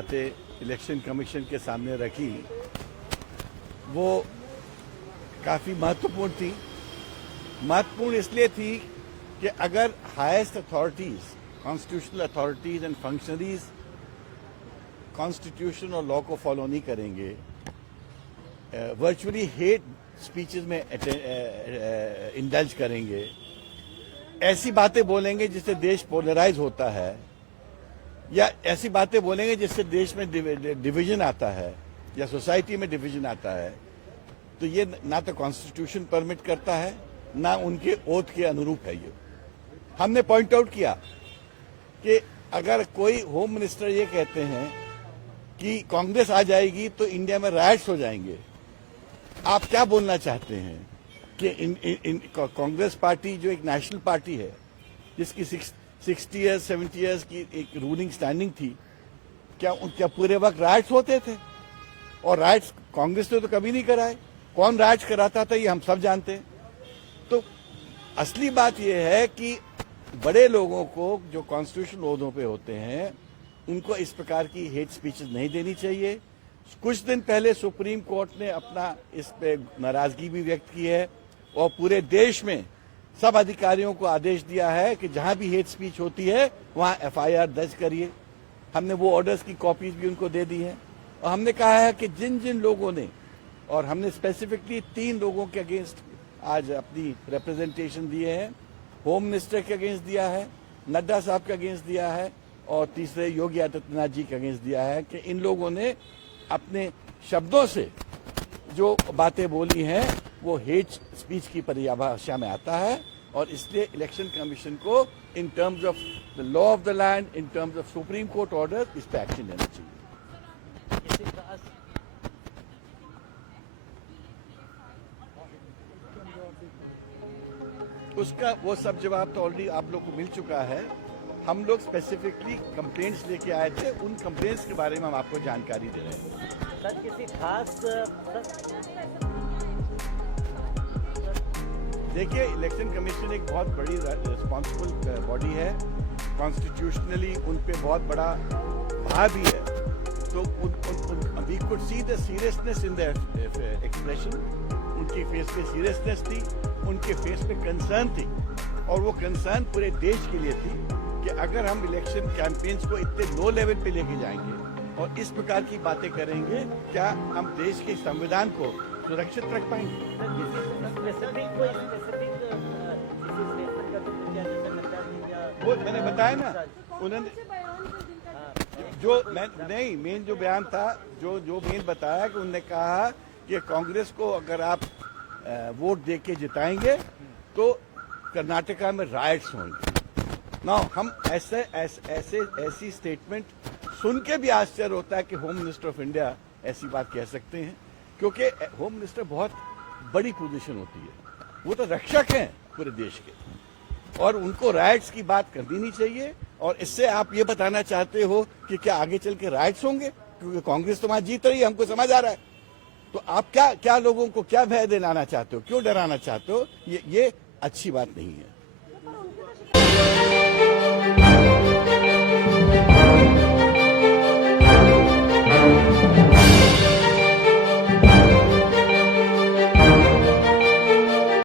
बातें election commission के सामने रखी वो काफ़ी महत्वपूर्ण थी। महत्वपूर्ण इसलिए थी कि अगर highest authorities, constitutional authorities and functionaries constitution और लॉ को फॉलो नहीं करेंगे, वर्चुअली हेट स्पीचेस में इंडल्ज करेंगे, ऐसी बातें बोलेंगे जिससे देश पोलराइज होता है, या ऐसी बातें बोलेंगे जिससे देश में डिवीजन आता है या सोसाइटी में डिवीजन आता है, तो ये ना तो कॉन्स्टिट्यूशन परमिट करता है ना उनके ओथ के अनुरूप है। ये हमने पॉइंट आउट किया कि अगर कोई होम मिनिस्टर ये कहते हैं कि कांग्रेस आ जाएगी तो इंडिया में राइट्स हो जाएंगे, आप क्या बोलना चाहते हैं कि कांग्रेस पार्टी जो एक नेशनल पार्टी है जिसकी 60 इयर्स 70 इयर्स की एक रूलिंग स्टैंडिंग थी, क्या पूरे वक्त राइट्स होते थे? और राइट्स कांग्रेस ने तो कभी नहीं कराए। कौन राइट्स कराता था ये हम सब जानते हैं। तो असली बात यह है कि बड़े लोगों को जो कॉन्स्टिट्यूशनल ओहदों पे होते हैं उनको इस प्रकार की हेट स्पीचेस नहीं देनी चाहिए। कुछ दिन पहले सुप्रीम कोर्ट ने अपना इस पे नाराजगी भी व्यक्त की है और पूरे देश में सब अधिकारियों को आदेश दिया है कि जहां भी हेट स्पीच होती है वहां एफआईआर दर्ज करिए। हमने वो ऑर्डर्स की कॉपीज भी उनको दे दी है और हमने कहा है कि जिन जिन लोगों ने, और हमने स्पेसिफिकली 3 लोगों के अगेंस्ट आज अपनी रिप्रेजेंटेशन दिए हैं। होम मिनिस्टर के अगेंस्ट दिया है, नड्डा साहब के अगेंस्ट दिया है और तीसरे योगी आदित्यनाथ जी के अगेंस्ट दिया है कि इन लोगों ने अपने शब्दों से जो बातें बोली हैं वो हेट स्पीच की परिभाषा में आता है और इसलिए इलेक्शन कमीशन को in terms of the law of the land, in terms of supreme court order इस पर एक्शन लेना चाहिए। उसका वो सब जवाब तो ऑलरेडी आप लोग को मिल चुका है। हम लोग स्पेसिफिकली कंप्लेंट्स लेके आए थे, उन कंप्लेंट्स के बारे में हम आपको जानकारी दे रहे हैं। सर किसी खास देखिए, इलेक्शन कमीशन एक बहुत बड़ी रिस्पॉन्सिबल बॉडी है, कॉन्स्टिट्यूशनली उन पे बहुत बड़ा भार भी है। तो we could see the seriousness in the expression. उनकी फेस पे सीरियसनेस थी, उनके फेस पे कंसर्न थी और वो कंसर्न पूरे देश के लिए थी कि अगर हम इलेक्शन कैंपेन्स को इतने लो लेवल पे लेके जाएंगे और इस प्रकार की बातें करेंगे, क्या हम देश के संविधान को सुरक्षित रख पाएंगे? वो मैंने बताया ना, उन्होंने मेन जो बयान था, जो मेन बताया कि उन्होंने कहा कि कांग्रेस को अगर आप वोट दे के जिताएंगे तो कर्नाटका में राइट्स होंगे ना। हम ऐसी स्टेटमेंट सुन के भी आश्चर्य होता है कि होम मिनिस्टर ऑफ इंडिया ऐसी बात कह सकते हैं, क्योंकि होम मिनिस्टर बहुत बड़ी पोजीशन होती है। वो तो रक्षक हैं पूरे देश के और उनको राइट्स की बात करनी नहीं चाहिए। और इससे आप ये बताना चाहते हो कि क्या आगे चल के राइट्स होंगे, क्योंकि कांग्रेस तो वहां जीत रही है, हमको समझ आ रहा है। तो आप क्या लोगों को क्या भय दिलाना चाहते हो, क्यों डराना चाहते हो? ये अच्छी बात नहीं है।